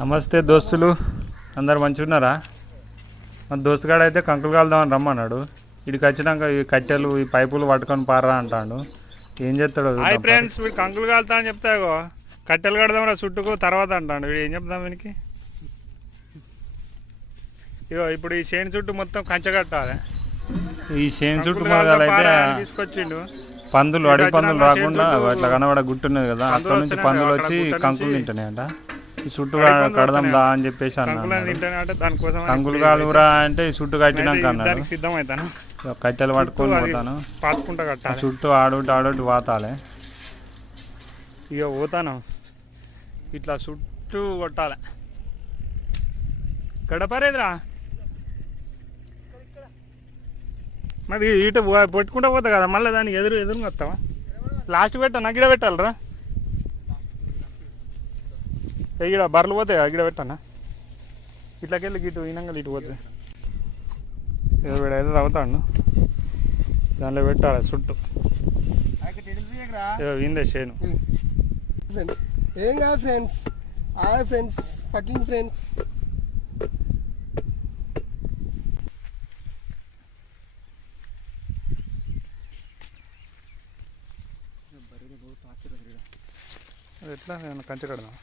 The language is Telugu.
నమస్తే దోస్తులు, అందరు మంచిగా ఉన్నారా? మన దోస్తుగాడు అయితే కంకులు కాలుదామని రమ్మన్నాడు. ఇక్కడికి వచ్చినాక ఈ కట్టెలు ఈ పైపులు పట్టుకొని పారా అంటాడు. ఏం చేస్తాడు? హాయ్ ఫ్రెండ్స్, వీడు కంకులు కాలుతా అని చెప్తాగో కట్టెలు కడదాం చుట్టుకు తర్వాత అంటాడు. వీడు ఏం చెప్తాం వీనికి? ఇగో ఇప్పుడు ఈ చేను చుట్టూ మొత్తం కంచె కట్టాలి. ఈ చేను చుట్టూ అయితే తీసుకొచ్చిండు. పందులు అడవి పందులు రాకుండా అట్లా కనబడ గుట్టున్నది కదా, అక్కడ నుంచి పందులు వచ్చి కంకులు తింటున్నాయంట. ఈ చుట్టూ కడదాం దా అని చెప్పేసి అన్నాడు. కంకులు కాలురా అంటే ఈ చుట్టూ కట్టినాక అన్నాడు. సిద్ధమవుతాను, కట్టెలు పట్టుకొని పోతాను. చుట్టూ ఆడోటి వాతాలే. ఇక పోతాను, ఇట్లా చుట్టూ కొట్టాలి. గడపరేదిరా మరి ఇటు పెట్టుకుంటా పోతా కదా, మళ్ళీ దానికి ఎదురుగా వస్తావా? లాస్ట్ పెట్టా నాకు గిడ పెట్టాలరా. ఇక్కడ బర్రెలు పోతాయి గిడ పెట్టానా? ఇట్లకెళ్ళి గిటు ఈనంగా ఇటు పోతాయి. వీడైతే అవుతాడు, దాంట్లో పెట్టాలి చుట్టూ. ఇందే చేను ఏం కాదు friends, hi friends, fucking friends. ఎట్లా నేను కంచె కడదాం.